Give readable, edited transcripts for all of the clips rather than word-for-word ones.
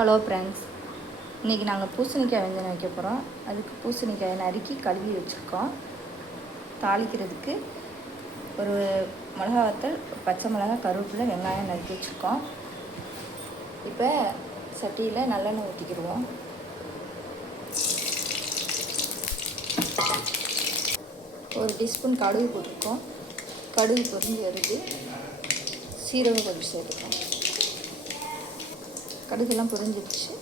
Hello friends, இன்றைக்கி நாங்கள் பூசணிக்காய் வெஞ்சனம் வைக்க போகிறோம். அதுக்கு பூசணிக்காயை நறுக்கி கழுவி வச்சுருக்கோம். தாளிக்கிறதுக்கு ஒரு மிளகா வத்தல், பச்சை மிளகா, கருவேப்பிலை, வெங்காயம் நறுக்கி வச்சுருக்கோம். இப்போ சட்டியில் நல்லெண்ணெய் ஊற்றிக்கிடுவோம். ஒரு டீஸ்பூன் கடுகு போட்டிருக்கோம். கடுகு பொரிஞ்சு வருது. சீரகம் கொஞ்சம் சேர்த்துக்கோம். கடுகுலாம் பொரிஞ்சிடுச்சு.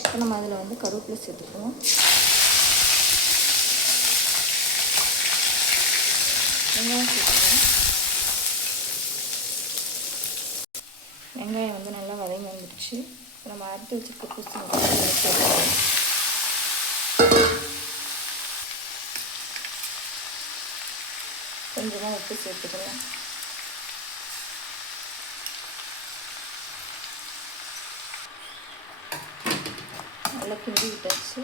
இப்போ நம்ம அதில் கருவேப்பிலை சேர்த்துக்குவோம். வெங்காயம் சேர்த்துக்குவோம். வெங்காயம் நல்லா வதங்கி வந்துடுச்சு. நம்ம அறுத்து வச்சுருக்க பூசணிக்காய் சேர்த்துக்குவோம். கொஞ்சமாக உப்பு சேர்த்துக்கலாம். நல்லா கிண்டி விட்டாச்சு.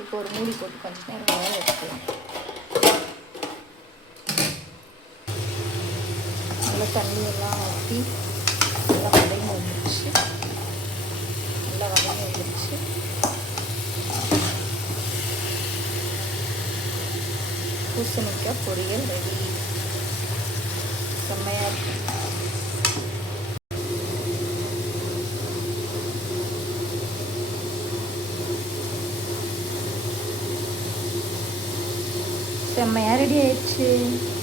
இப்போ ஒரு மூடி போட்டு கொஞ்சம் நேரம் வேக வச்சுக்கலாம். நல்லா தண்ணியெல்லாம் ஊற்றி நல்லா வதங்கி வந்துடுச்சு. பூசணிக்காய் பொரியல் ரெடி. செம்மையாக இருக்கும். செம்மையாக ரெடி ஆயிடுச்சு.